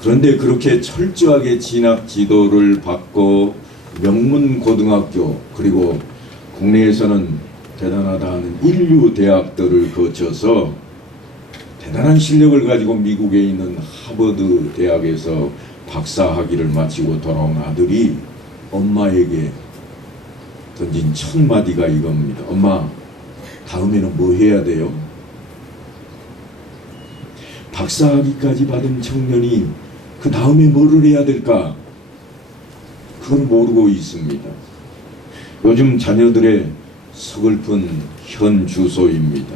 그런데 그렇게 철저하게 진학 지도를 받고 명문 고등학교 그리고 국내에서는 대단하다 하는 인류 대학들을 거쳐서 대단한 실력을 가지고 미국에 있는 하버드 대학에서 박사 학위를 마치고 돌아온 아들이 엄마에게 던진 첫 마디가 이겁니다. 엄마, 다음에는 뭐 해야 돼요? 박사 학위까지 받은 청년이 그 다음에 뭐를 해야 될까? 그걸 모르고 있습니다. 요즘 자녀들의 서글픈 현 주소입니다.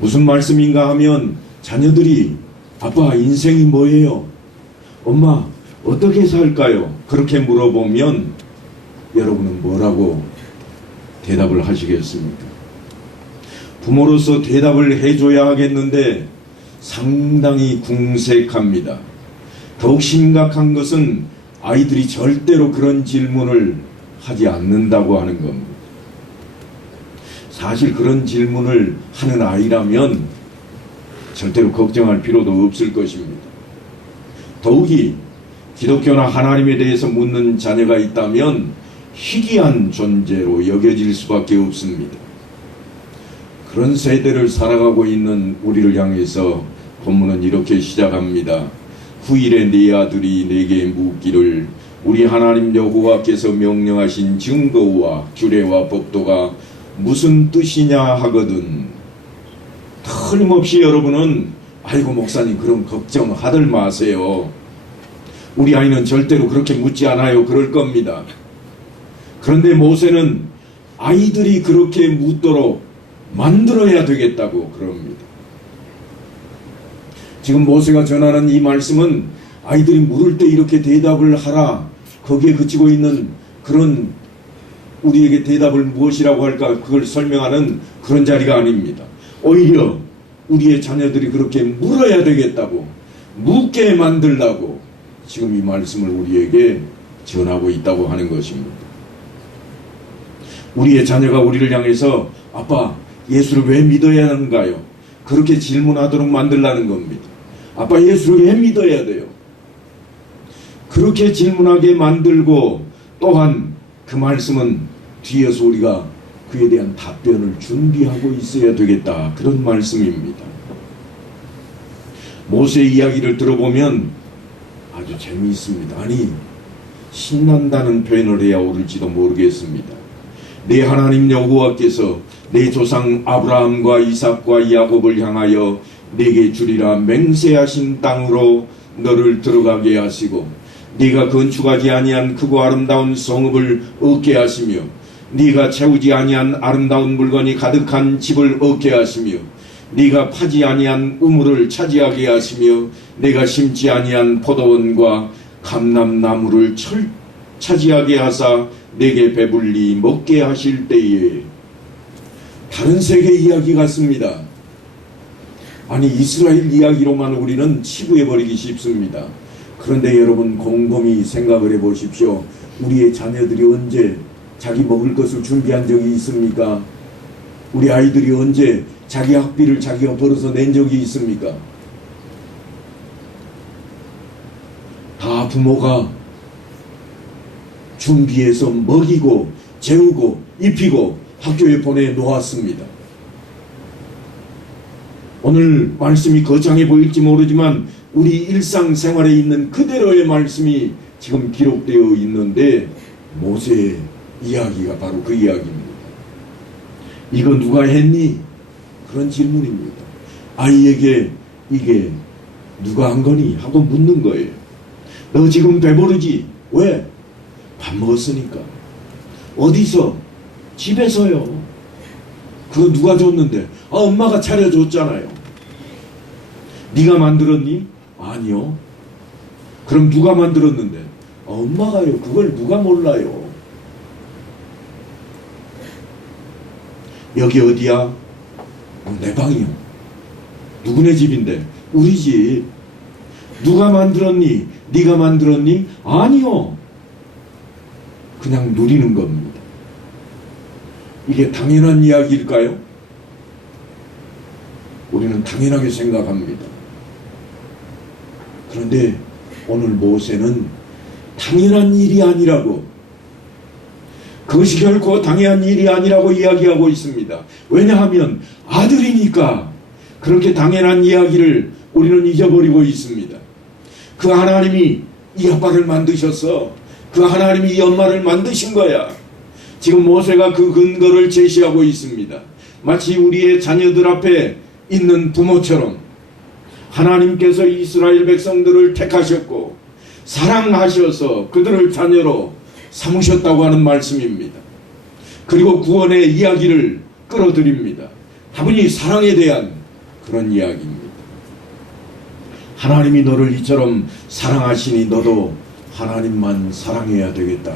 무슨 말씀인가 하면 자녀들이 아빠 인생이 뭐예요? 엄마 어떻게 살까요? 그렇게 물어보면 여러분은 뭐라고 대답을 하시겠습니까? 부모로서 대답을 해줘야 하겠는데 상당히 궁색합니다. 더욱 심각한 것은 아이들이 절대로 그런 질문을 하지 않는다고 하는 겁니다. 사실 그런 질문을 하는 아이라면 절대로 걱정할 필요도 없을 것입니다. 더욱이 기독교나 하나님에 대해서 묻는 자녀가 있다면 희귀한 존재로 여겨질 수밖에 없습니다. 그런 세대를 살아가고 있는 우리를 향해서 본문은 이렇게 시작합니다. 후일에 네 아들이 내게 묻기를 우리 하나님 여호와께서 명령하신 증거와 규례와 법도가 무슨 뜻이냐 하거든. 틀림없이 여러분은 아이고 목사님 그런 걱정하들 마세요. 우리 아이는 절대로 그렇게 묻지 않아요. 그럴 겁니다. 그런데 모세는 아이들이 그렇게 묻도록 만들어야 되겠다고 그럽니다. 지금 모세가 전하는 이 말씀은 아이들이 물을 때 이렇게 대답을 하라, 거기에 그치고 있는 그런 우리에게 대답을 무엇이라고 할까 그걸 설명하는 그런 자리가 아닙니다. 오히려 우리의 자녀들이 그렇게 물어야 되겠다고, 묻게 만들라고 지금 이 말씀을 우리에게 전하고 있다고 하는 것입니다. 우리의 자녀가 우리를 향해서 아빠 예수를 왜 믿어야 하는가요? 그렇게 질문하도록 만들라는 겁니다. 아빠 예수를 왜 믿어야 돼요? 그렇게 질문하게 만들고 또한 그 말씀은 뒤에서 우리가 그에 대한 답변을 준비하고 있어야 되겠다. 그런 말씀입니다. 모세의 이야기를 들어보면 아주 재미있습니다. 아니 신난다는 표현을 해야 옳을지도 모르겠습니다. 내 하나님 여호와께서 내 조상 아브라함과 이삭과 야곱을 향하여 내게 주리라 맹세하신 땅으로 너를 들어가게 하시고 네가 건축하지 아니한 크고 아름다운 성읍을 얻게 하시며 네가 채우지 아니한 아름다운 물건이 가득한 집을 얻게 하시며 네가 파지 아니한 우물을 차지하게 하시며 네가 심지 아니한 포도원과 감람나무를 차지하게 하사 내게 배불리 먹게 하실 때에. 다른 세계 이야기 같습니다. 아니 이스라엘 이야기로만 우리는 치부해버리기 쉽습니다. 그런데 여러분 곰곰이 생각을 해보십시오. 우리의 자녀들이 언제 자기 먹을 것을 준비한 적이 있습니까? 우리 아이들이 언제 자기 학비를 자기가 벌어서 낸 적이 있습니까? 다 부모가 준비해서 먹이고 재우고 입히고 학교에 보내놓았습니다. 오늘 말씀이 거창해 보일지 모르지만 우리 일상생활에 있는 그대로의 말씀이 지금 기록되어 있는데 모세의 이야기가 바로 그 이야기입니다. 이거 누가 했니? 그런 질문입니다. 아이에게 이게 누가 한 거니? 하고 묻는 거예요. 너 지금 배부르지? 왜? 밥 먹었으니까. 어디서? 집에서요. 그거 누가 줬는데? 아, 엄마가 차려줬잖아요. 네가 만들었니? 아니요. 그럼 누가 만들었는데? 아, 엄마가요. 그걸 누가 몰라요. 여기 어디야? 내 방이요. 누구네 집인데? 우리 집. 누가 만들었니? 네가 만들었니? 아니요. 그냥 누리는 겁니다. 이게 당연한 이야기일까요? 우리는 당연하게 생각합니다. 그런데 오늘 모세는 당연한 일이 아니라고, 그것이 결코 당연한 일이 아니라고 이야기하고 있습니다. 왜냐하면 아들이니까 그렇게 당연한 이야기를 우리는 잊어버리고 있습니다. 그 하나님이 이 아빠를 만드셨어. 그 하나님이 이 엄마를 만드신 거야. 지금 모세가 그 근거를 제시하고 있습니다. 마치 우리의 자녀들 앞에 있는 부모처럼 하나님께서 이스라엘 백성들을 택하셨고 사랑하셔서 그들을 자녀로 삼으셨다고 하는 말씀입니다. 그리고 구원의 이야기를 끌어들입니다. 다분히 사랑에 대한 그런 이야기입니다. 하나님이 너를 이처럼 사랑하시니 너도 하나님만 사랑해야 되겠다.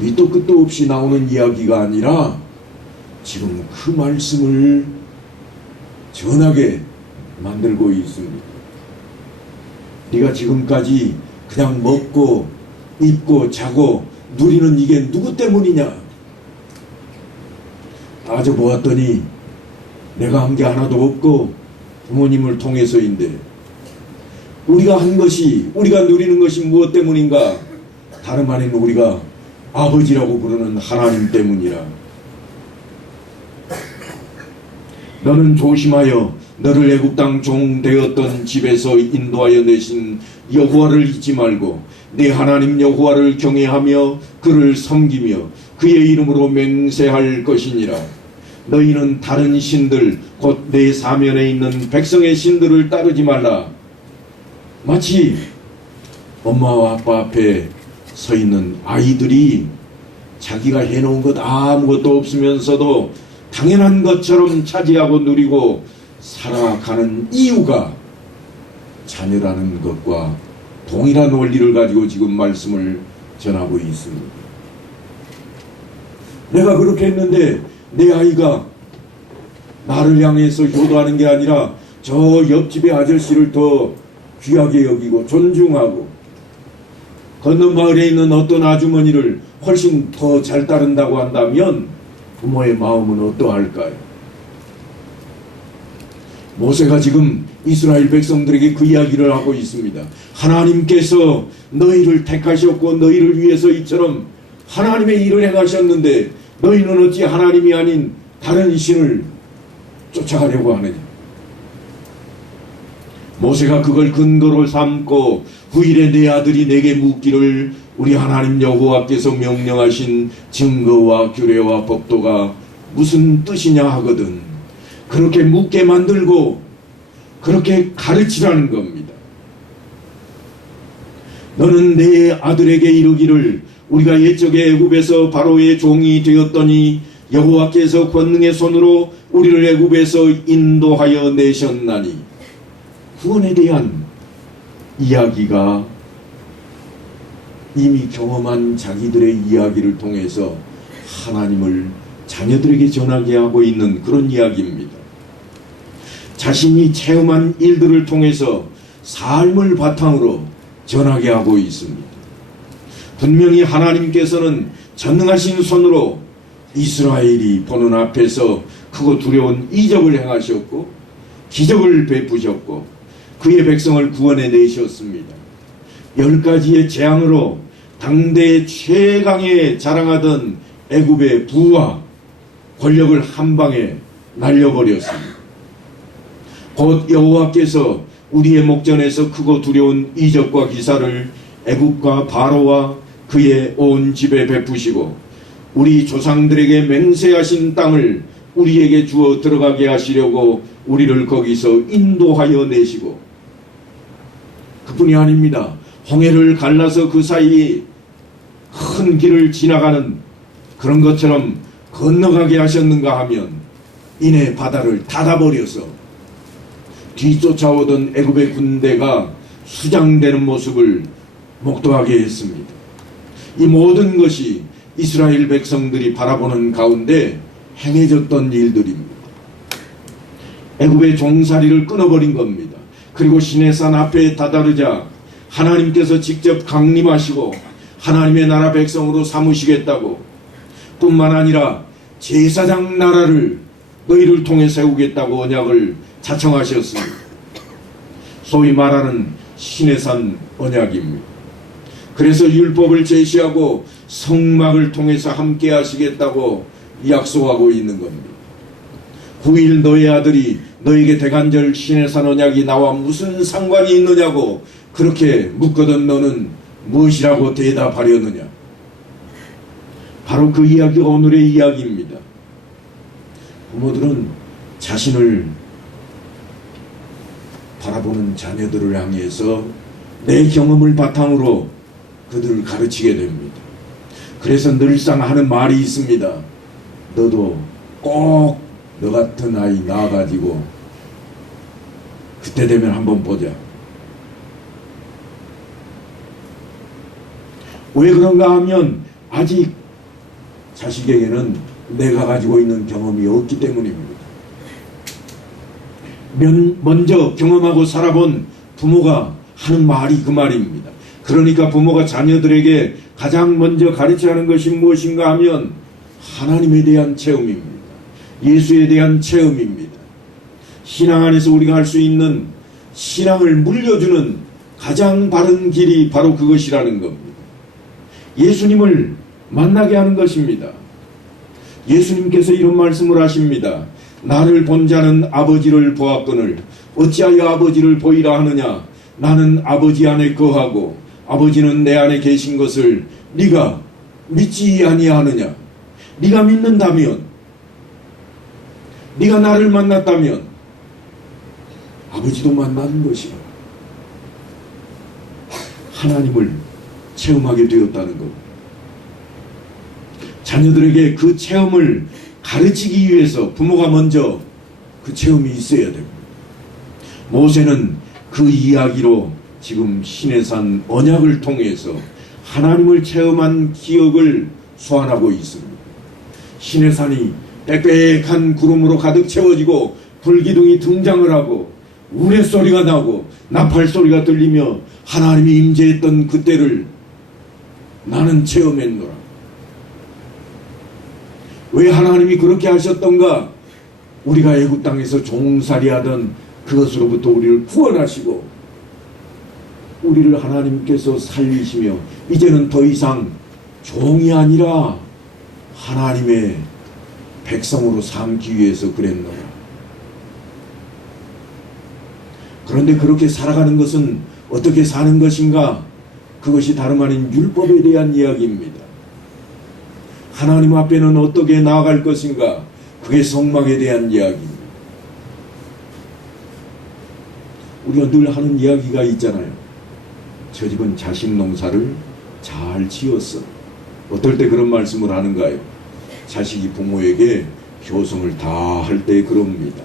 밑도 끝도 없이 나오는 이야기가 아니라 지금 그 말씀을 전하게 만들고 있습니다. 네가 지금까지 그냥 먹고 입고 자고 누리는 이게 누구 때문이냐? 따져보았더니 내가 한 게 하나도 없고 부모님을 통해서인데, 우리가 한 것이, 우리가 누리는 것이 무엇 때문인가? 다름 아닌 우리가 아버지라고 부르는 하나님 때문이라. 너는 조심하여 너를 애굽 땅 종 되었던 집에서 인도하여 내신 여호와를 잊지 말고 네 하나님 여호와를 경외하며 그를 섬기며 그의 이름으로 맹세할 것이니라. 너희는 다른 신들 곧 내 사면에 있는 백성의 신들을 따르지 말라. 마치 엄마와 아빠 앞에 서 있는 아이들이 자기가 해놓은 것 아무것도 없으면서도 당연한 것처럼 차지하고 누리고 살아가는 이유가 자녀라는 것과 동일한 원리를 가지고 지금 말씀을 전하고 있습니다. 내가 그렇게 했는데 내 아이가 나를 향해서 효도하는 게 아니라 저 옆집의 아저씨를 더 귀하게 여기고 존중하고 건너 마을에 있는 어떤 아주머니를 훨씬 더 잘 따른다고 한다면 부모의 마음은 어떠할까요? 모세가 지금 이스라엘 백성들에게 그 이야기를 하고 있습니다. 하나님께서 너희를 택하셨고 너희를 위해서 이처럼 하나님의 일을 행하셨는데 너희는 어찌 하나님이 아닌 다른 신을 쫓아가려고 하느냐? 모세가 그걸 근거로 삼고 후일에 내 아들이 내게 묻기를 우리 하나님 여호와께서 명령하신 증거와 규례와 법도가 무슨 뜻이냐 하거든 그렇게 묻게 만들고 그렇게 가르치라는 겁니다. 너는 내 아들에게 이르기를 우리가 옛적에 애굽에서 바로의 종이 되었더니 여호와께서 권능의 손으로 우리를 애굽에서 인도하여 내셨나니, 구원에 대한 이야기가 이미 경험한 자기들의 이야기를 통해서 하나님을 자녀들에게 전하게 하고 있는 그런 이야기입니다. 자신이 체험한 일들을 통해서 삶을 바탕으로 전하게 하고 있습니다. 분명히 하나님께서는 전능하신 손으로 이스라엘이 보는 앞에서 크고 두려운 이적을 행하셨고 기적을 베푸셨고 그의 백성을 구원해 내셨습니다. 10가지의 재앙으로 당대 최강에 자랑하던 애굽의 부와 권력을 한 방에 날려버렸습니다. 곧 여호와께서 우리의 목전에서 크고 두려운 이적과 기사를 애굽과 바로와 그의 온 집에 베푸시고 우리 조상들에게 맹세하신 땅을 우리에게 주어 들어가게 하시려고 우리를 거기서 인도하여 내시고, 그뿐이 아닙니다. 홍해를 갈라서 그 사이에 큰 길을 지나가는 그런 것처럼 건너가게 하셨는가 하면 이내 바다를 닫아버려서 뒤쫓아오던 애굽의 군대가 수장되는 모습을 목도하게 했습니다. 이 모든 것이 이스라엘 백성들이 바라보는 가운데 행해졌던 일들입니다. 애굽의 종살이를 끊어버린 겁니다. 그리고 시내산 앞에 다다르자 하나님께서 직접 강림하시고 하나님의 나라 백성으로 삼으시겠다고, 뿐만 아니라 제사장 나라를 너희를 통해 세우겠다고 언약을 자청하셨습니다. 소위 말하는 시내산 언약입니다. 그래서 율법을 제시하고 성막을 통해서 함께 하시겠다고 약속하고 있는 겁니다. 9일 너의 아들이 너에게 대간절 시내산 언약이 나와 무슨 상관이 있느냐고 그렇게 묻거든 너는 무엇이라고 대답하려느냐. 바로 그 이야기가 오늘의 이야기입니다. 부모들은 자신을 바라보는 자녀들을 향해서 내 경험을 바탕으로 그들을 가르치게 됩니다. 그래서 늘상 하는 말이 있습니다. 너도 꼭 너 같은 아이 낳아가지고 그때 되면 한번 보자. 왜 그런가 하면 아직 자식에게는 내가 가지고 있는 경험이 없기 때문입니다. 먼저 경험하고 살아본 부모가 하는 말이 그 말입니다. 그러니까 부모가 자녀들에게 가장 먼저 가르쳐야 하는 것이 무엇인가 하면 하나님에 대한 체험입니다. 예수에 대한 체험입니다. 신앙 안에서 우리가 할 수 있는 신앙을 물려주는 가장 바른 길이 바로 그것이라는 겁니다. 예수님을 만나게 하는 것입니다. 예수님께서 이런 말씀을 하십니다. 나를 본 자는 아버지를 보았거늘 어찌하여 아버지를 보이라 하느냐. 나는 아버지 안에 거하고 아버지는 내 안에 계신 것을 네가 믿지 아니하느냐. 네가 믿는다면, 네가 나를 만났다면 아버지도 만나는 것이라. 하나님을 체험하게 되었다는 것. 자녀들에게 그 체험을 가르치기 위해서 부모가 먼저 그 체험이 있어야 됩니다. 모세는 그 이야기로 지금 시내산 언약을 통해서 하나님을 체험한 기억을 소환하고 있습니다. 시내산이 빽빽한 구름으로 가득 채워지고 불기둥이 등장을 하고 우레소리가 나고 나팔소리가 들리며 하나님이 임재했던 그때를 나는 체험했노라. 왜 하나님이 그렇게 하셨던가? 우리가 애굽 땅에서 종살이하던 그것으로부터 우리를 구원하시고 우리를 하나님께서 살리시며 이제는 더 이상 종이 아니라 하나님의 백성으로 삼기 위해서 그랬노라. 그런데 그렇게 살아가는 것은 어떻게 사는 것인가? 그것이 다름 아닌 율법에 대한 이야기입니다. 하나님 앞에는 어떻게 나아갈 것인가? 그게 성막에 대한 이야기입니다. 우리가 늘 하는 이야기가 있잖아요. 저 집은 자식 농사를 잘 지었어. 어떨 때 그런 말씀을 하는가요? 자식이 부모에게 효성을 다 할 때 그럽니다.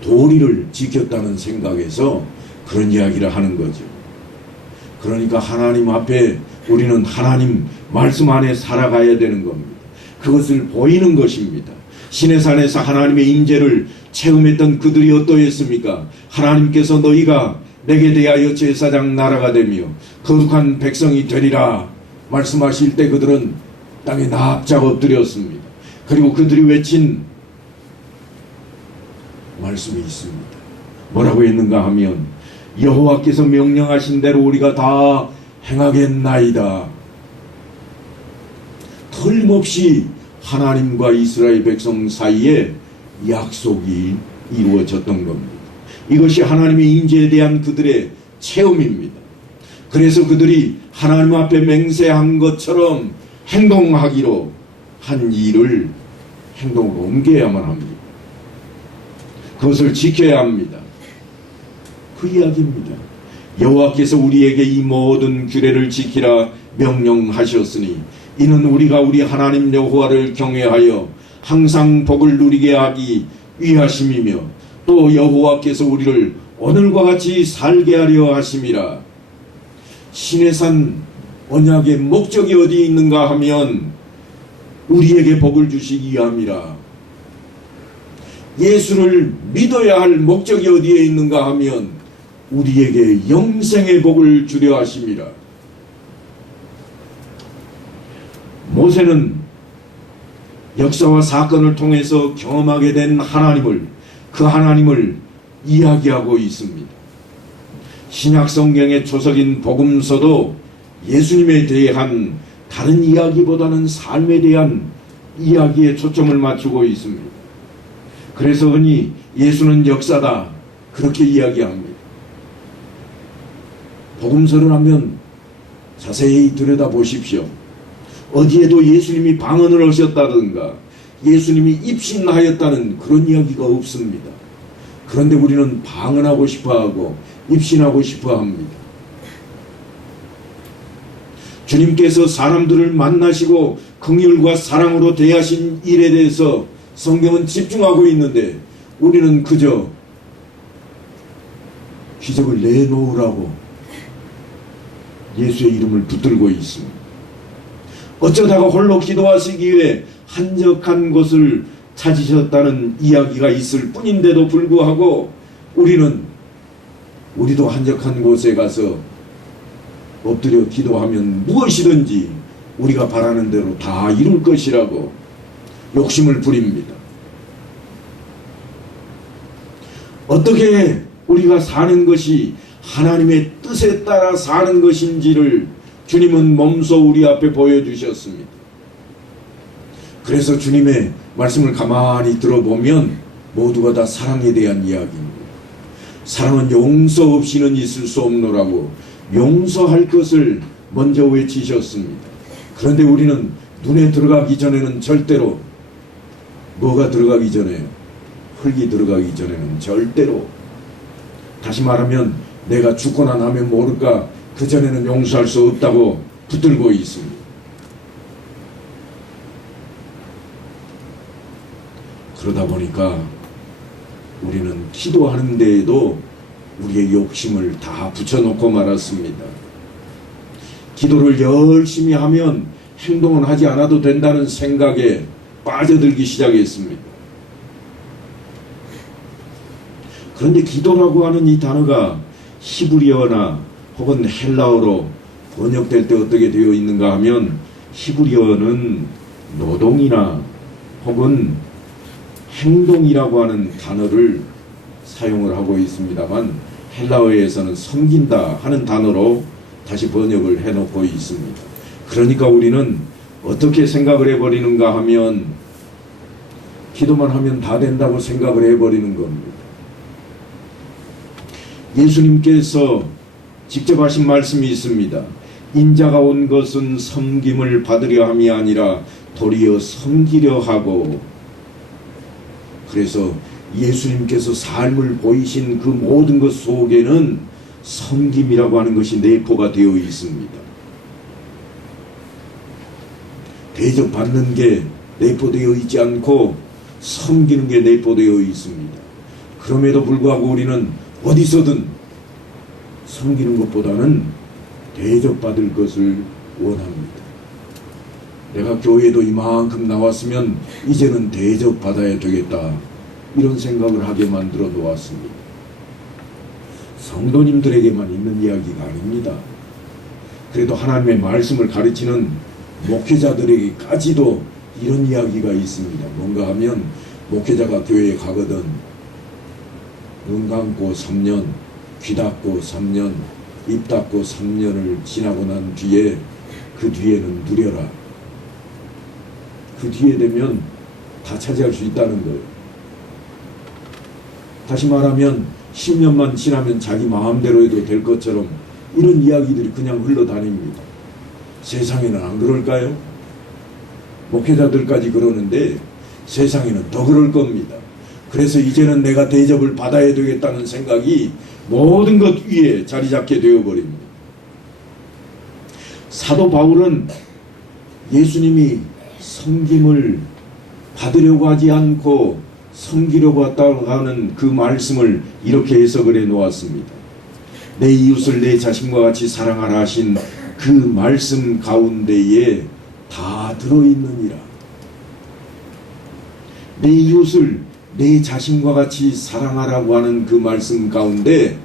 도리를 지켰다는 생각에서 그런 이야기를 하는 거죠. 그러니까 하나님 앞에 우리는 하나님 말씀 안에 살아가야 되는 겁니다. 그것을 보이는 것입니다. 시내산에서 하나님의 임재를 체험했던 그들이 어떠했습니까? 하나님께서 너희가 내게 대하여 제사장 나라가 되며 거룩한 백성이 되리라 말씀하실 때 그들은 땅에 납작 엎드렸습니다. 그리고 그들이 외친 말씀이 있습니다. 뭐라고 했는가 하면 여호와께서 명령하신 대로 우리가 다 행하겠나이다. 틀림없이 하나님과 이스라엘 백성 사이에 약속이 이루어졌던 겁니다. 이것이 하나님의 임재에 대한 그들의 체험입니다. 그래서 그들이 하나님 앞에 맹세한 것처럼 행동하기로 한 일을 행동으로 옮겨야만 합니다. 그것을 지켜야 합니다. 그 이야기입니다. 여호와께서 우리에게 이 모든 규례를 지키라 명령하셨으니 이는 우리가 우리 하나님 여호와를 경외하여 항상 복을 누리게 하기 위하심이며 또 여호와께서 우리를 오늘과 같이 살게 하려 하심이라. 시내산 언약의 목적이 어디 있는가 하면 우리에게 복을 주시기 위함이라. 예수를 믿어야 할 목적이 어디에 있는가 하면 우리에게 영생의 복을 주려 하심이라. 모세는 역사와 사건을 통해서 경험하게 된 하나님을, 그 하나님을 이야기하고 있습니다. 신약 성경의 초석인 복음서도 예수님에 대한 다른 이야기보다는 삶에 대한 이야기에 초점을 맞추고 있습니다. 그래서 흔히 예수는 역사다 그렇게 이야기합니다. 복음서를 하면 자세히 들여다보십시오. 어디에도 예수님이 방언을 하셨다든가 예수님이 입신하였다는 그런 이야기가 없습니다. 그런데 우리는 방언하고 싶어하고 입신하고 싶어합니다. 주님께서 사람들을 만나시고 긍휼과 사랑으로 대하신 일에 대해서 성경은 집중하고 있는데 우리는 그저 기적을 내놓으라고 예수의 이름을 붙들고 있습니다. 어쩌다가 홀로 기도하시기 위해 한적한 곳을 찾으셨다는 이야기가 있을 뿐인데도 불구하고 우리도 한적한 곳에 가서 엎드려 기도하면 무엇이든지 우리가 바라는 대로 다 이룰 것이라고 욕심을 부립니다. 어떻게 우리가 사는 것이 하나님의 뜻에 따라 사는 것인지를 주님은 몸소 우리 앞에 보여주셨습니다. 그래서 주님의 말씀을 가만히 들어보면 모두가 다 사랑에 대한 이야기입니다. 사랑은 용서 없이는 있을 수 없노라고 용서할 것을 먼저 외치셨습니다. 그런데 우리는 눈에 들어가기 전에는 절대로 뭐가 들어가기 전에요? 흙이 들어가기 전에는 절대로, 다시 말하면 내가 죽거나 나면 모를까 그 전에는 용서할 수 없다고 붙들고 있습니다. 그러다 보니까 우리는 기도하는 데에도 우리의 욕심을 다 붙여놓고 말았습니다. 기도를 열심히 하면 행동은 하지 않아도 된다는 생각에 빠져들기 시작했습니다. 그런데 기도라고 하는 이 단어가 히브리어나 혹은 헬라어로 번역될 때 어떻게 되어 있는가 하면 히브리어는 노동이나 혹은 행동이라고 하는 단어를 사용을 하고 있습니다만 헬라어에서는 섬긴다 하는 단어로 다시 번역을 해놓고 있습니다. 그러니까 우리는 어떻게 생각을 해버리는가 하면 기도만 하면 다 된다고 생각을 해버리는 겁니다. 예수님께서 직접 하신 말씀이 있습니다. 인자가 온 것은 섬김을 받으려 함이 아니라 도리어 섬기려 하고, 그래서 예수님께서 삶을 보이신 그 모든 것 속에는 섬김이라고 하는 것이 내포가 되어 있습니다. 대접받는 게 내포되어 있지 않고 섬기는 게 내포되어 있습니다. 그럼에도 불구하고 우리는 어디서든 섬기는 것보다는 대접받을 것을 원합니다. 내가 교회도 이만큼 나왔으면 이제는 대접받아야 되겠다, 이런 생각을 하게 만들어 놓았습니다. 성도님들에게만 있는 이야기가 아닙니다. 그래도 하나님의 말씀을 가르치는 목회자들에게까지도 이런 이야기가 있습니다. 뭔가 하면 목회자가 교회에 가거든 눈 감고 3년, 귀 닫고 3년, 입 닫고 3년을 지나고 난 뒤에 그 뒤에는 누려라. 그 뒤에 되면 다 차지할 수 있다는 거예요. 다시 말하면 10년만 지나면 자기 마음대로 해도 될 것처럼 이런 이야기들이 그냥 흘러다닙니다. 세상에는 안 그럴까요? 목회자들까지 그러는데 세상에는 더 그럴 겁니다. 그래서 이제는 내가 대접을 받아야 되겠다는 생각이 모든 것 위에 자리 잡게 되어버립니다. 사도 바울은 예수님이 섬김을 받으려고 하지 않고 섬기려고 했다고 하는 그 말씀을 이렇게 해석을 해 놓았습니다. 내 이웃을 내 자신과 같이 사랑하라 하신 그 말씀 가운데에 다 들어있느니라. 내 이웃을 내 자신과 같이 사랑하라고 하는 그 말씀 가운데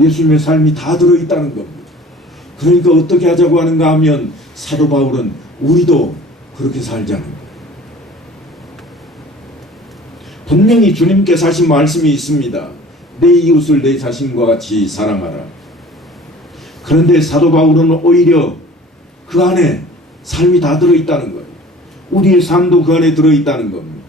예수님의 삶이 다 들어있다는 겁니다. 그러니까 어떻게 하자고 하는가 하면 사도 바울은 우리도 그렇게 살자는 거예요. 분명히 주님께서 하신 말씀이 있습니다. 내 이웃을 내 자신과 같이 사랑하라. 그런데 사도 바울은 오히려 그 안에 삶이 다 들어있다는 거예요. 우리의 삶도 그 안에 들어있다는 겁니다.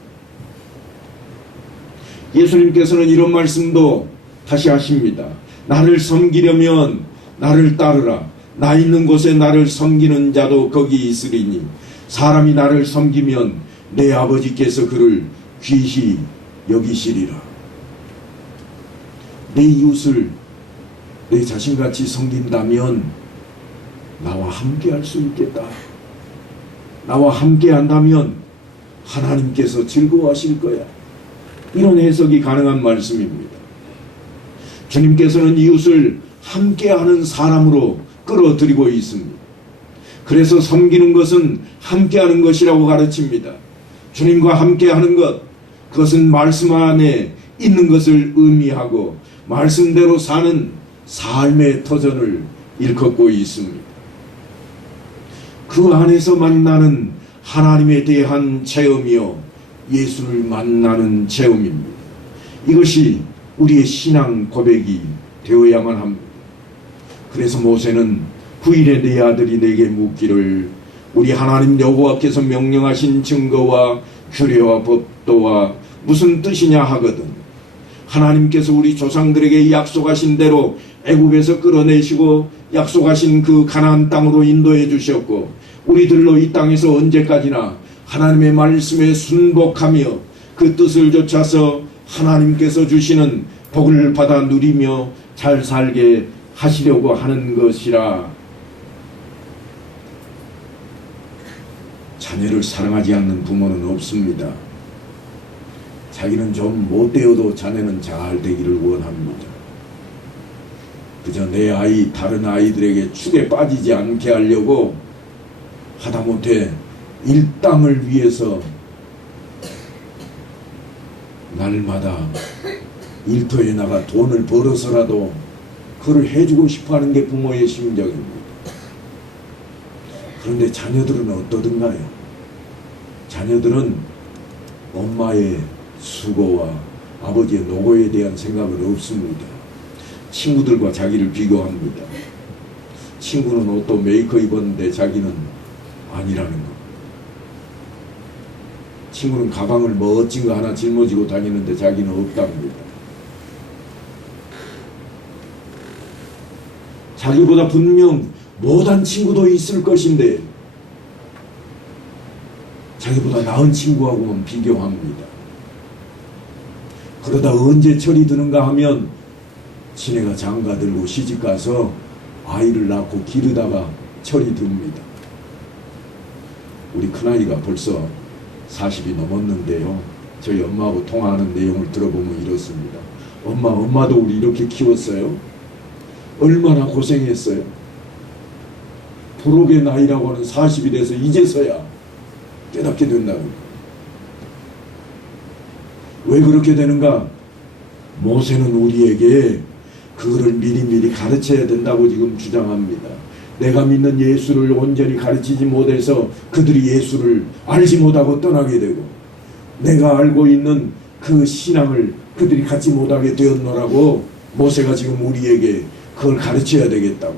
예수님께서는 이런 말씀도 다시 하십니다. 나를 섬기려면 나를 따르라. 나 있는 곳에 나를 섬기는 자도 거기 있으리니 사람이 나를 섬기면 내 아버지께서 그를 귀히 여기시리라. 내 이웃을 내 자신같이 섬긴다면 나와 함께 할 수 있겠다. 나와 함께 한다면 하나님께서 즐거워하실 거야. 이런 해석이 가능한 말씀입니다. 주님께서는 이웃을 함께하는 사람으로 끌어들이고 있습니다. 그래서 섬기는 것은 함께하는 것이라고 가르칩니다. 주님과 함께하는 것, 그것은 말씀 안에 있는 것을 의미하고 말씀대로 사는 삶의 터전을 일컫고 있습니다. 그 안에서 만나는 하나님에 대한 체험이요, 예수를 만나는 체험입니다. 이것이 우리의 신앙 고백이 되어야만 합니다. 그래서 모세는 9일에 네 아들이 내게 묻기를 우리 하나님 여호와께서 명령하신 증거와 규례와 법도와 무슨 뜻이냐 하거든. 하나님께서 우리 조상들에게 약속하신 대로 애굽에서 끌어내시고 약속하신 그 가나안 땅으로 인도해 주셨고 우리들로 이 땅에서 언제까지나 하나님의 말씀에 순복하며 그 뜻을 좇아서 하나님께서 주시는 복을 받아 누리며 잘 살게 하시려고 하는 것이라. 자녀를 사랑하지 않는 부모는 없습니다. 자기는 좀 못되어도 자녀는 잘 되기를 원합니다. 그저 내 아이 다른 아이들에게 축에 빠지지 않게 하려고 하다못해 일당을 위해서 날마다 일터에 나가 돈을 벌어서라도 그걸 해주고 싶어하는 게 부모의 심정입니다. 그런데 자녀들은 어떠든가요? 자녀들은 엄마의 수고와 아버지의 노고에 대한 생각은 없습니다. 친구들과 자기를 비교합니다. 친구는 옷도 메이커 입었는데 자기는 아니라는 것. 친구는 가방을 멋진 거 하나 짊어지고 다니는데 자기는 없답니다. 자기보다 분명 못한 친구도 있을 것인데 자기보다 나은 친구하고는 비교합니다. 그러다 언제 철이 드는가 하면 지네가 장가 들고 시집가서 아이를 낳고 기르다가 철이 듭니다. 우리 큰아이가 벌써 40이 넘었는데요. 저희 엄마하고 통화하는 내용을 들어보면 이렇습니다. 엄마도 우리 이렇게 키웠어요? 얼마나 고생했어요? 부록의 나이라고 하는 40이 돼서 이제서야 깨닫게 된다는 거예요. 왜 그렇게 되는가? 모세는 우리에게 그거를 미리미리 가르쳐야 된다고 지금 주장합니다. 내가 믿는 예수를 온전히 가르치지 못해서 그들이 예수를 알지 못하고 떠나게 되고 내가 알고 있는 그 신앙을 그들이 갖지 못하게 되었노라고 모세가 지금 우리에게 그걸 가르쳐야 되겠다고.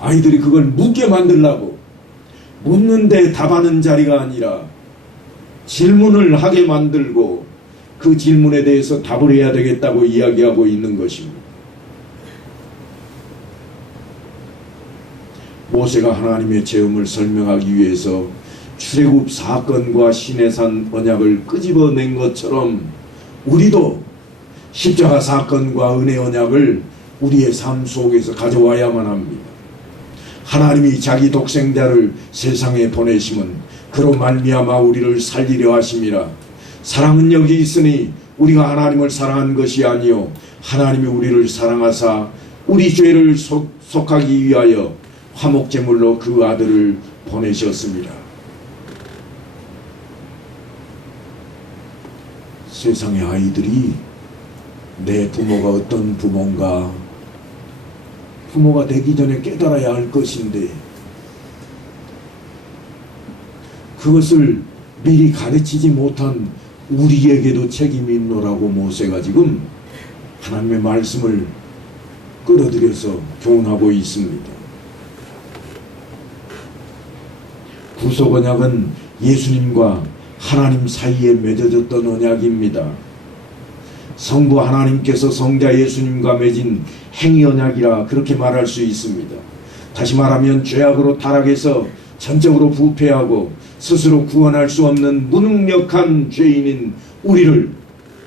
아이들이 그걸 묻게 만들라고. 묻는데 답하는 자리가 아니라 질문을 하게 만들고 그 질문에 대해서 답을 해야 되겠다고 이야기하고 있는 것입니다. 모세가 하나님의 체험을 설명하기 위해서 출애굽 사건과 시내산 언약을 끄집어낸 것처럼 우리도 십자가 사건과 은혜 언약을 우리의 삶 속에서 가져와야만 합니다. 하나님이 자기 독생자를 세상에 보내심은 그로 말미암아 우리를 살리려 하심이라. 사랑은 여기 있으니 우리가 하나님을 사랑한 것이 아니요 하나님이 우리를 사랑하사 우리 죄를 속하기 위하여 화목제물로 그 아들을 보내셨습니다. 세상의 아이들이 내 부모가 어떤 부모인가 부모가 되기 전에 깨달아야 할 것인데 그것을 미리 가르치지 못한 우리에게도 책임이 있노라고 모세가 지금 하나님의 말씀을 끌어들여서 교훈하고 있습니다. 구속 언약은 예수님과 하나님 사이에 맺어졌던 언약입니다. 성부 하나님께서 성자 예수님과 맺은 행위 언약이라 그렇게 말할 수 있습니다. 다시 말하면 죄악으로 타락해서 전적으로 부패하고 스스로 구원할 수 없는 무능력한 죄인인 우리를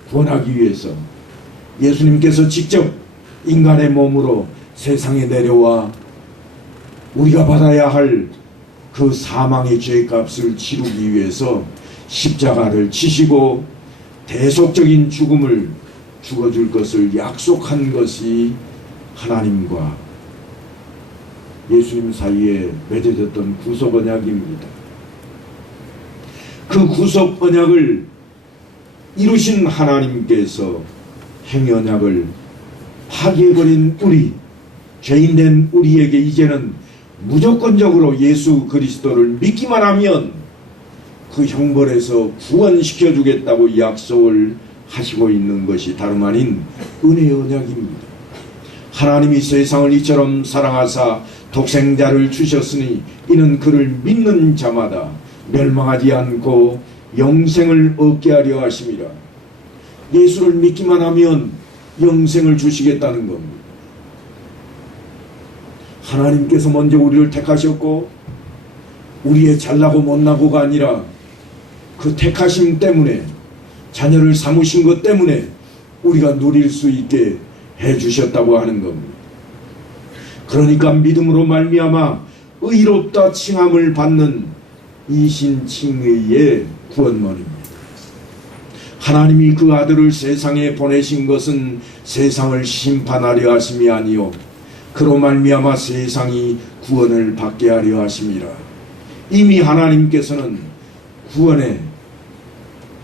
구원하기 위해서 예수님께서 직접 인간의 몸으로 세상에 내려와 우리가 받아야 할 그 사망의 죄값을 치르기 위해서 십자가를 치시고 대속적인 죽음을 죽어줄 것을 약속한 것이 하나님과 예수님 사이에 맺어졌던 구속 언약입니다. 그 구속 언약을 이루신 하나님께서 행위 언약을 파기해버린 우리, 죄인된 우리에게 이제는 무조건적으로 예수 그리스도를 믿기만 하면 그 형벌에서 구원시켜 주겠다고 약속을 하시고 있는 것이 다름 아닌 은혜의 언약입니다. 하나님이 세상을 이처럼 사랑하사 독생자를 주셨으니 이는 그를 믿는 자마다 멸망하지 않고 영생을 얻게 하려 하심이라. 예수를 믿기만 하면 영생을 주시겠다는 겁니다. 하나님께서 먼저 우리를 택하셨고 우리의 잘나고 못나고가 아니라 그 택하심 때문에 자녀를 삼으신 것 때문에 우리가 누릴 수 있게 해주셨다고 하는 겁니다. 그러니까 믿음으로 말미암아 의롭다 칭함을 받는 이신칭의의 구원문입니다. 하나님이 그 아들을 세상에 보내신 것은 세상을 심판하려 하심이 아니요 그로 말미암아 세상이 구원을 받게 하려 하심이라. 이미 하나님께서는 구원의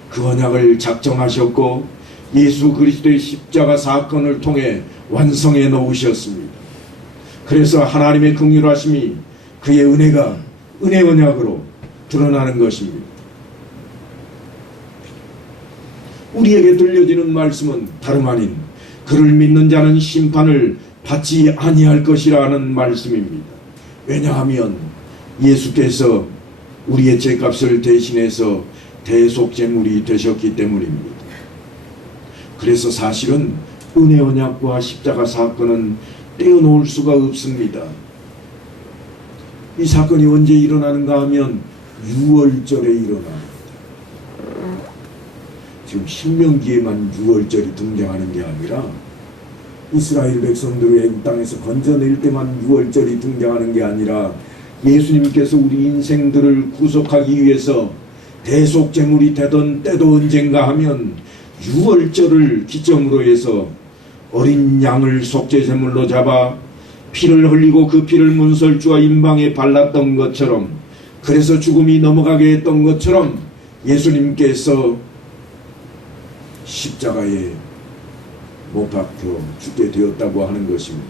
그 언약을 작정하셨고 예수 그리스도의 십자가 사건을 통해 완성해 놓으셨습니다. 그래서 하나님의 긍휼하심이 그의 은혜가 은혜 언약으로 드러나는 것입니다. 우리에게 들려지는 말씀은 다름 아닌 그를 믿는 자는 심판을 받지 아니할 것이라는 말씀입니다. 왜냐하면 예수께서 우리의 죄값을 대신해서 대속제물이 되셨기 때문입니다. 그래서 사실은 은혜 언약과 십자가 사건은 떼어놓을 수가 없습니다. 이 사건이 언제 일어나는가 하면 6월절에 일어납니다. 지금 신명기에만 6월절이 등장하는 게 아니라 이스라엘 백성들을 애국 땅에서 건져낼 때만 6월절이 등장하는 게 아니라 예수님께서 우리 인생들을 구속하기 위해서 대속제물이 되던 때도 언젠가 하면 6월절을 기점으로 해서 어린 양을 속죄제물로 잡아 피를 흘리고 그 피를 문설주와 임방에 발랐던 것처럼, 그래서 죽음이 넘어가게 했던 것처럼 예수님께서 십자가에 못 박혀 죽게 되었다고 하는 것입니다.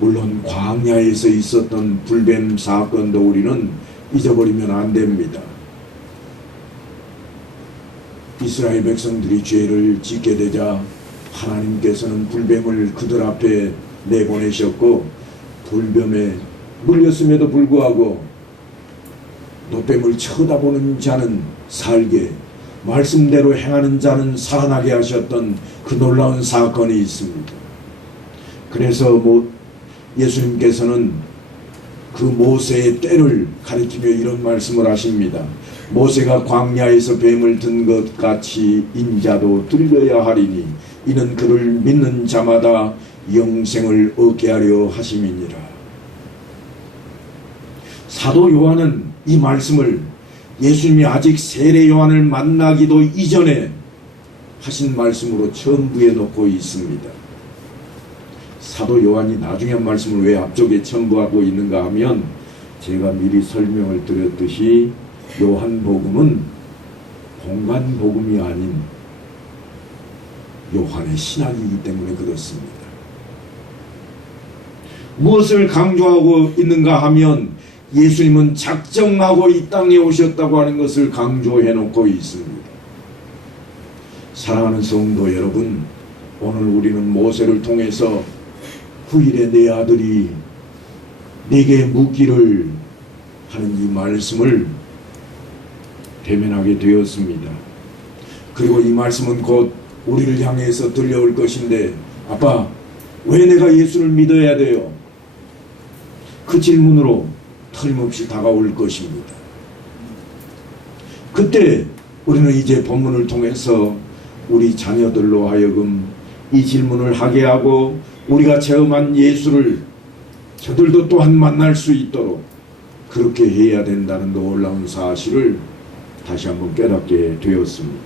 물론 광야에서 있었던 불뱀 사건도 우리는 잊어버리면 안 됩니다. 이스라엘 백성들이 죄를 짓게 되자 하나님께서는 불뱀을 그들 앞에 내보내셨고, 불뱀에 물렸음에도 불구하고 노뱀을 쳐다보는 자는 살게, 말씀대로 행하는 자는 살아나게 하셨던 그 놀라운 사건이 있습니다. 그래서 예수님께서는 그 모세의 때를 가리키며 이런 말씀을 하십니다. 모세가 광야에서 뱀을 든 것 같이 인자도 들려야 하리니 이는 그를 믿는 자마다 영생을 얻게 하려 하심이니라. 사도 요한은 이 말씀을 예수님이 아직 세례 요한을 만나기도 이전에 하신 말씀으로 첨부해 놓고 있습니다. 사도 요한이 나중에 한 말씀을 왜 앞쪽에 첨부하고 있는가 하면, 제가 미리 설명을 드렸듯이 요한복음은 공간복음이 아닌 요한의 신학이기 때문에 그렇습니다. 무엇을 강조하고 있는가 하면 예수님은 작정하고 이 땅에 오셨다고 하는 것을 강조해 놓고 있습니다. 사랑하는 성도 여러분, 오늘 우리는 모세를 통해서 후일에 내 아들이 내게 묻기를 하는 이 말씀을 대면하게 되었습니다. 그리고 이 말씀은 곧 우리를 향해서 들려올 것인데, 아빠, 왜 내가 예수를 믿어야 돼요? 그 질문으로 틀림없이 다가올 것입니다. 그때 우리는 이제 본문을 통해서 우리 자녀들로 하여금 이 질문을 하게 하고, 우리가 체험한 예수를 저들도 또한 만날 수 있도록 그렇게 해야 된다는 놀라운 사실을 다시 한번 깨닫게 되었습니다.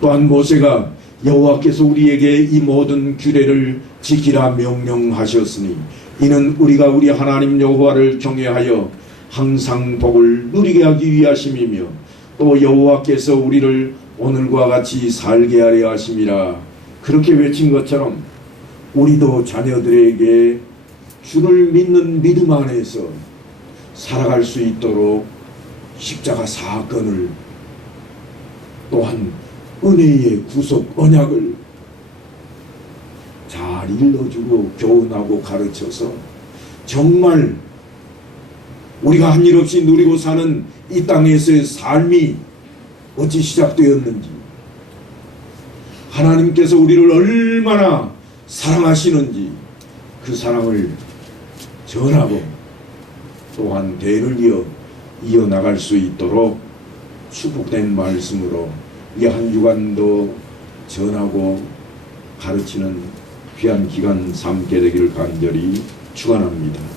또한 모세가 여호와께서 우리에게 이 모든 규례를 지키라 명령하셨으니 이는 우리가 우리 하나님 여호와를 경외하여 항상 복을 누리게 하기 위하심이며 또 여호와께서 우리를 오늘과 같이 살게 하려 하심이라. 그렇게 외친 것처럼 우리도 자녀들에게 주를 믿는 믿음 안에서 살아갈 수 있도록 십자가 사건을, 또한 은혜의 구속 언약을 잘 일러주고 교훈하고 가르쳐서 정말 우리가 한 일 없이 누리고 사는 이 땅에서의 삶이 어찌 시작되었는지, 하나님께서 우리를 얼마나 사랑하시는지 그 사랑을 전하고 또한 대를 이어나갈 수 있도록 축복된 말씀으로 이 한 주간도 전하고 가르치는 귀한 기간 삼게 되기를 간절히 축원합니다.